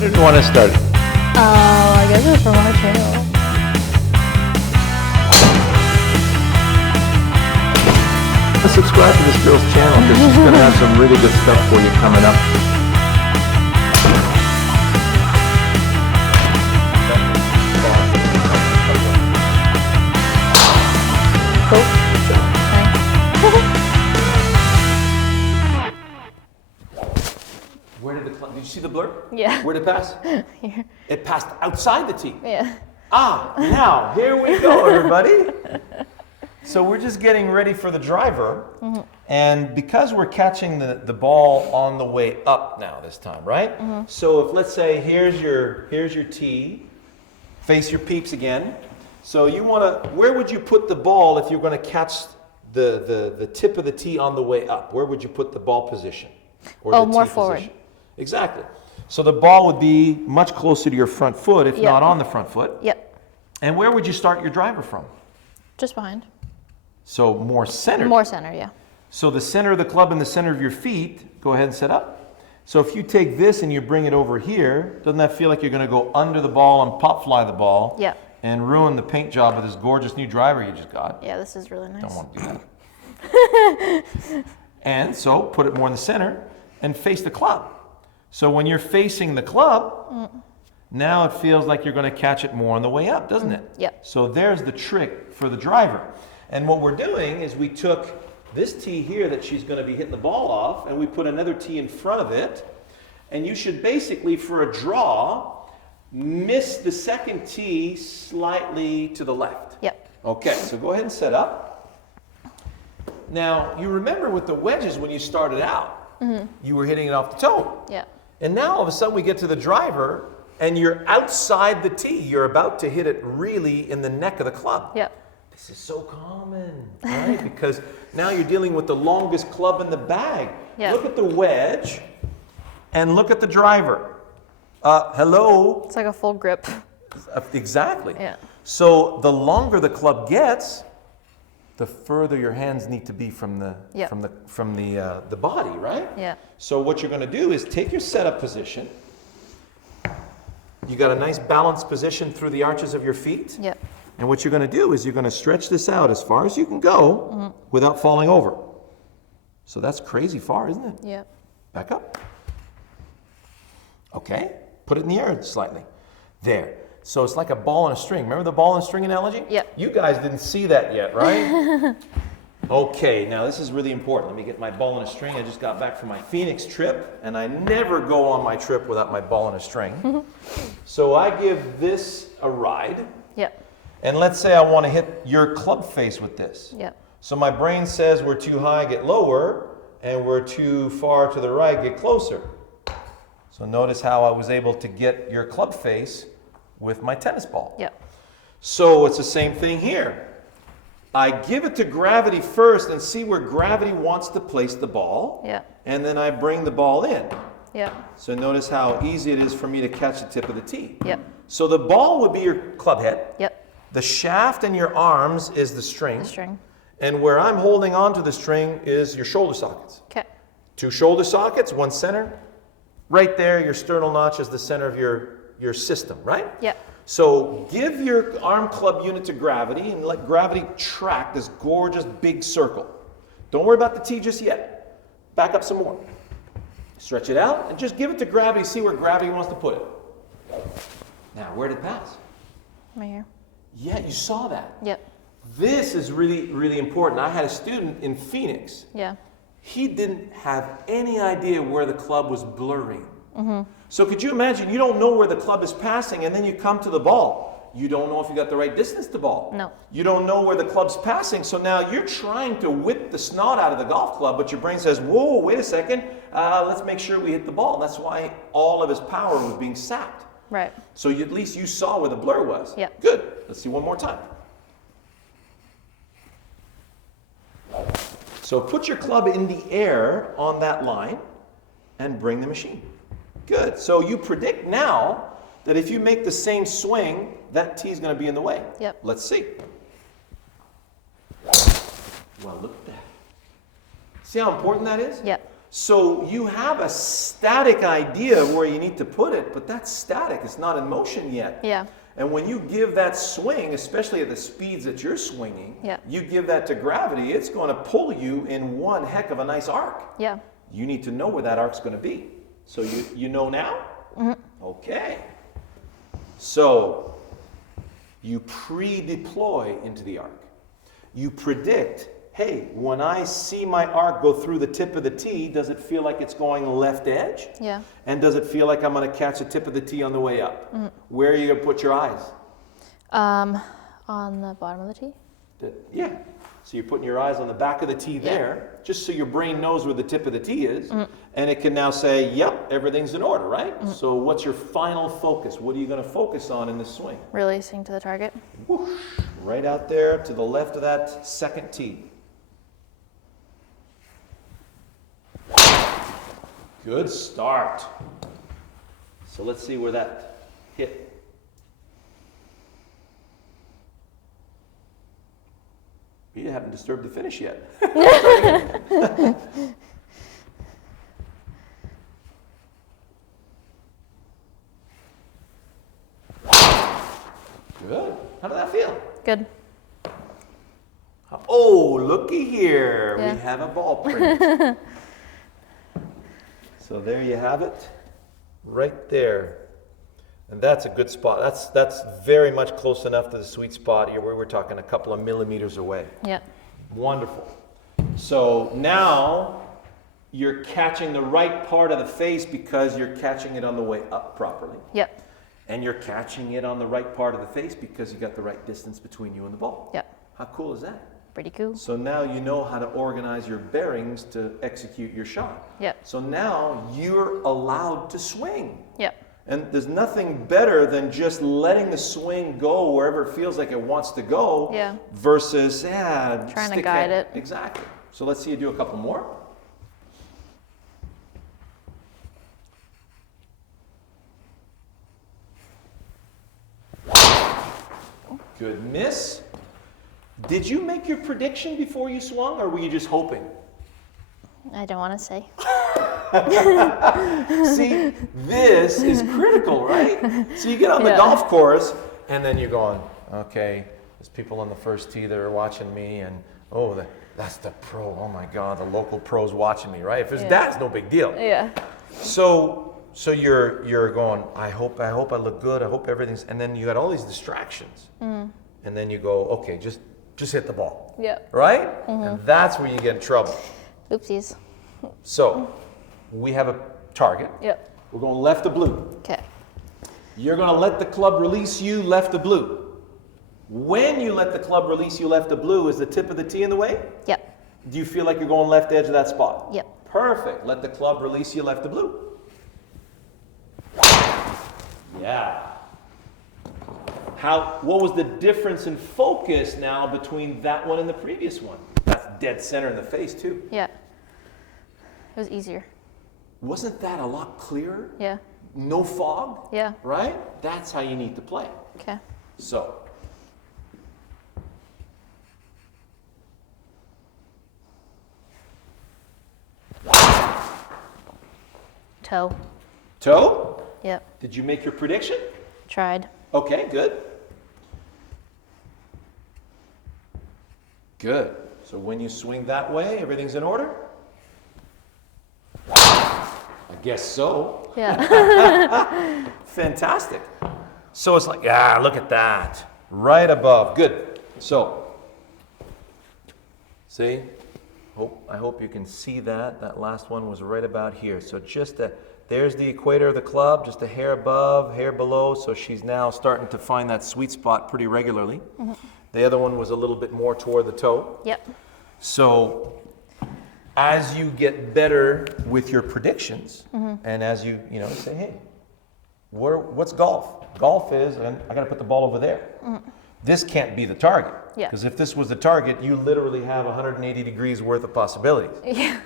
did you want to start? I guess it's from our channel. Subscribe to this girl's channel because she's going to have some really good stuff for you coming up. Cool. Where did the club, did you see the blur? Yeah. Where did it pass? Here. It passed outside the tee. Yeah. Ah, now, here we go, everybody. So we're just getting ready for the driver. Mm-hmm. And because we're catching the ball on the way up now this time, right? Mm-hmm. So if, let's say, here's your tee, face your peeps again. So you want to, where would you put the ball if you're going to catch the tip of the tee on the way up? Where would you put the ball position? Or the more tee forward. Position? Exactly. So the ball would be much closer to your front foot, if not on the front foot. Yep. And where would you start your driver from? Just behind. So more centered. More center, yeah. So the center of the club and the center of your feet, go ahead and set up. So if you take this and you bring it over here, doesn't that feel like you're going to go under the ball and pop fly the ball? Yeah. And ruin the paint job of this gorgeous new driver you just got? Yeah, this is really nice. Don't want to do that. And so put it more in the center and face the club. So when you're facing the club, now it feels like you're going to catch it more on the way up, doesn't it? Yep. So there's the trick for the driver. And what we're doing is we took this tee here that she's going to be hitting the ball off, and we put another tee in front of it. And you should basically, for a draw, miss the second tee slightly to the left. Yep. Okay, so go ahead and set up. Now, you remember with the wedges when you started out, you were hitting it off the toe. Yeah. And now all of a sudden we get to the driver and you're outside the tee. You're about to hit it really in the neck of the club. Yep. This is so common, right? Because now you're dealing with the longest club in the bag. Yep. Look at the wedge and look at the driver. Hello? It's like a full grip. Exactly. Yeah. So the longer the club gets, the further your hands need to be from the the body, right? Yeah. So what you're going to do is take your setup position. You got a nice balanced position through the arches of your feet. Yep. And what you're going to do is you're going to stretch this out as far as you can go without falling over. So that's crazy far, isn't it? Yep. Back up. Okay. Put it in the air slightly. There. So it's like a ball and a string. Remember the ball and string analogy? Yep. You guys didn't see that yet, right? Okay, now this is really important. Let me get my ball and a string. I just got back from my Phoenix trip, and I never go on my trip without my ball and a string. So I give this a ride. Yep. And let's say I want to hit your club face with this. Yep. So my brain says we're too high, get lower, and we're too far to the right, get closer. So notice how I was able to get your club face with my tennis ball. Yep. So it's the same thing here. I give it to gravity first and see where gravity wants to place the ball. Yep. And then I bring the ball in. Yep. So notice how easy it is for me to catch the tip of the tee. Yep. So the ball would be your club head. Yep. The shaft in your arms is the string. The string. And where I'm holding onto the string is your shoulder sockets. Okay. 2 shoulder sockets, 1 center. Right there, your sternal notch is the center of your system, right? Yep. So give your arm club unit to gravity and let gravity track this gorgeous big circle. Don't worry about the tee just yet. Back up some more. Stretch it out and just give it to gravity, see where gravity wants to put it. Now, where did it pass? Right here. Yeah, you saw that. Yep. This is really, really important. I had a student in Phoenix. Yeah. He didn't have any idea where the club was blurring. So could you imagine, you don't know where the club is passing and then you come to the ball. You don't know if you got the right distance to ball. No. You don't know where the club's passing. So now you're trying to whip the snot out of the golf club, but your brain says, whoa, wait a second. Let's make sure we hit the ball. That's why all of his power was being sapped. Right. So at least you saw where the blur was. Yep. Good. Let's see one more time. So put your club in the air on that line and bring the machine. Good. So you predict now that if you make the same swing, that tee is going to be in the way. Yep. Let's see. Well, look at that. See how important that is? Yep. So you have a static idea of where you need to put it, but that's static. It's not in motion yet. Yeah. And when you give that swing, especially at the speeds that you're swinging, Yeah. you give that to gravity, it's going to pull you in one heck of a nice arc. Yeah. You need to know where that arc's going to be. So you know now? Mm-hmm. Okay. So you pre-deploy into the arc. You predict, hey, when I see my arc go through the tip of the tee, does it feel like it's going left edge? Yeah. And does it feel like I'm going to catch the tip of the tee on the way up? Mm-hmm. Where are you going to put your eyes? On the bottom of the tee. Yeah. So you're putting your eyes on the back of the tee there, just so your brain knows where the tip of the tee is, and it can now say, yep, everything's in order, right? So what's your final focus? What are you going to focus on in this swing? Releasing to the target. Whoosh, right out there to the left of that second tee. Good start. So let's see where that hit. You haven't disturbed the finish yet. Good. How did that feel? Good. Oh, looky here. Yeah. We have a ball print. So there you have it. Right there. And that's a good spot. That's very much close enough to the sweet spot here where we're talking a couple of millimeters away. Yep. Wonderful. So now you're catching the right part of the face because you're catching it on the way up properly. Yep. And you're catching it on the right part of the face because you got the right distance between you and the ball. Yep. How cool is that? Pretty cool. So now you know how to organize your bearings to execute your shot. Yep. So now you're allowed to swing. Yep. And there's nothing better than just letting the swing go wherever it feels like it wants to go. Yeah. Versus, trying to guide it. Exactly. So let's see you do a couple more. Good miss. Did you make your prediction before you swung, or were you just hoping? I don't want to say. See, this is critical, right? So you get on the golf course, and then you're going, okay, there's people on the first tee that are watching me, and that's the pro. Oh my God, the local pro's watching me, right? If it's that, it's no big deal. Yeah. So you're going, I hope I look good. I hope everything's, and then you got all these distractions, and then you go, okay, just hit the ball. Yep. Right? And that's where you get in trouble. Oopsies. So we have a target. Yep. We're going left to blue. Okay. You're going to let the club release you left to blue. When you let the club release you left to blue, is the tip of the tee in the way? Yep. Do you feel like you're going left edge of that spot? Yep. Perfect. Let the club release you left to blue. Yeah. What was the difference in focus now between that one and the previous one? That's dead center in the face too. Yeah. It was easier. Wasn't that a lot clearer? Yeah. No fog? Yeah. Right? That's how you need to play. Okay. So. Toe. Toe? Yep. Did you make your prediction? Tried. Okay, good. Good. So when you swing that way, everything's in order? I guess so. Yeah. Fantastic. So it's like, look at that. Right above. Good. So, see? I hope you can see that. That last one was right about here. So there's the equator of the club, just a hair above, hair below. So she's now starting to find that sweet spot pretty regularly. Mm-hmm. The other one was a little bit more toward the toe. Yep. So as you get better with your predictions, and as you say, hey, what's golf? Golf is, I got to put the ball over there. This can't be the target. Yeah. Because if this was the target, you literally have 180 degrees worth of possibilities. Yeah.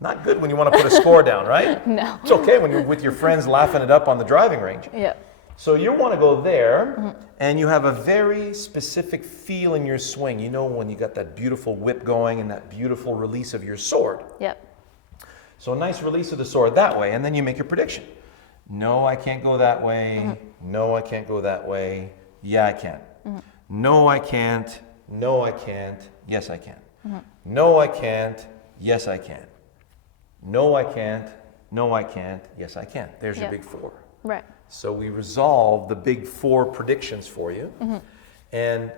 Not good when you want to put a score down, right? No. It's okay when you're with your friends laughing it up on the driving range. Yeah. So you want to go there, and you have a very specific feel in your swing. You know when you got that beautiful whip going and that beautiful release of your sword. Yep. So a nice release of the sword that way, and then you make your prediction. No, I can't go that way. No, I can't go that way. Yeah, I can. No, I can't. No, I can't. Yes, I can. No, I can't. Yes, I can. No, I can't. No, I can't. Yes, I can. There's your big four. Right. So we resolve the big four predictions for you. And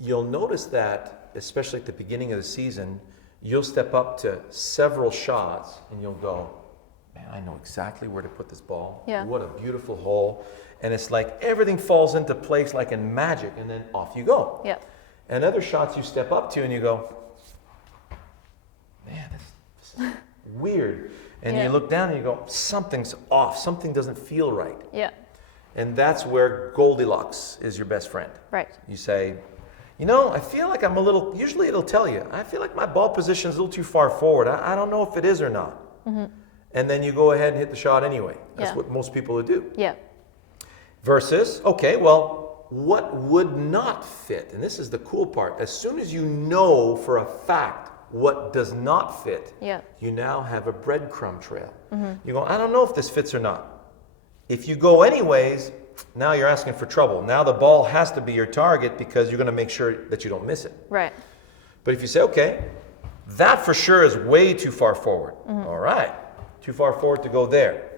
you'll notice that, especially at the beginning of the season, you'll step up to several shots and you'll go, man, I know exactly where to put this ball. Yeah. What a beautiful hole. And it's like everything falls into place like in magic, and then off you go. Yeah. And other shots you step up to and you go, man, this is weird. And you look down and you go, something's off. Something doesn't feel right. Yeah. And that's where Goldilocks is your best friend. Right. You say, you know, I feel like I'm a little, usually it'll tell you, I feel like my ball position is a little too far forward. I don't know if it is or not. And then you go ahead and hit the shot anyway. That's what most people would do. Yeah. Versus, okay, well, what would not fit? And this is the cool part. As soon as you know for a fact what does not fit, you now have a breadcrumb trail. You go, I don't know if this fits or not. If you go anyways, now you're asking for trouble. Now the ball has to be your target because you're going to make sure that you don't miss it. Right. But if you say, okay, that for sure is way too far forward. All right, too far forward to go there.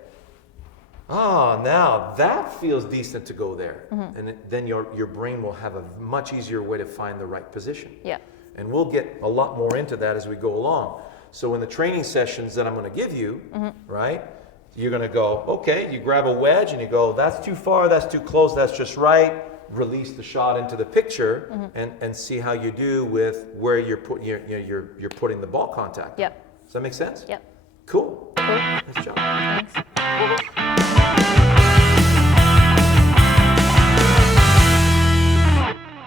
Ah, now that feels decent to go there. And then your brain will have a much easier way to find the right position. Yeah. And we'll get a lot more into that as we go along. So in the training sessions that I'm going to give you, right, you're going to go, okay, you grab a wedge and you go, that's too far, that's too close, that's just right. Release the shot into the picture and see how you do with where you're putting the ball contact. Yep. Does that make sense? Yep. Cool. Cool. Let's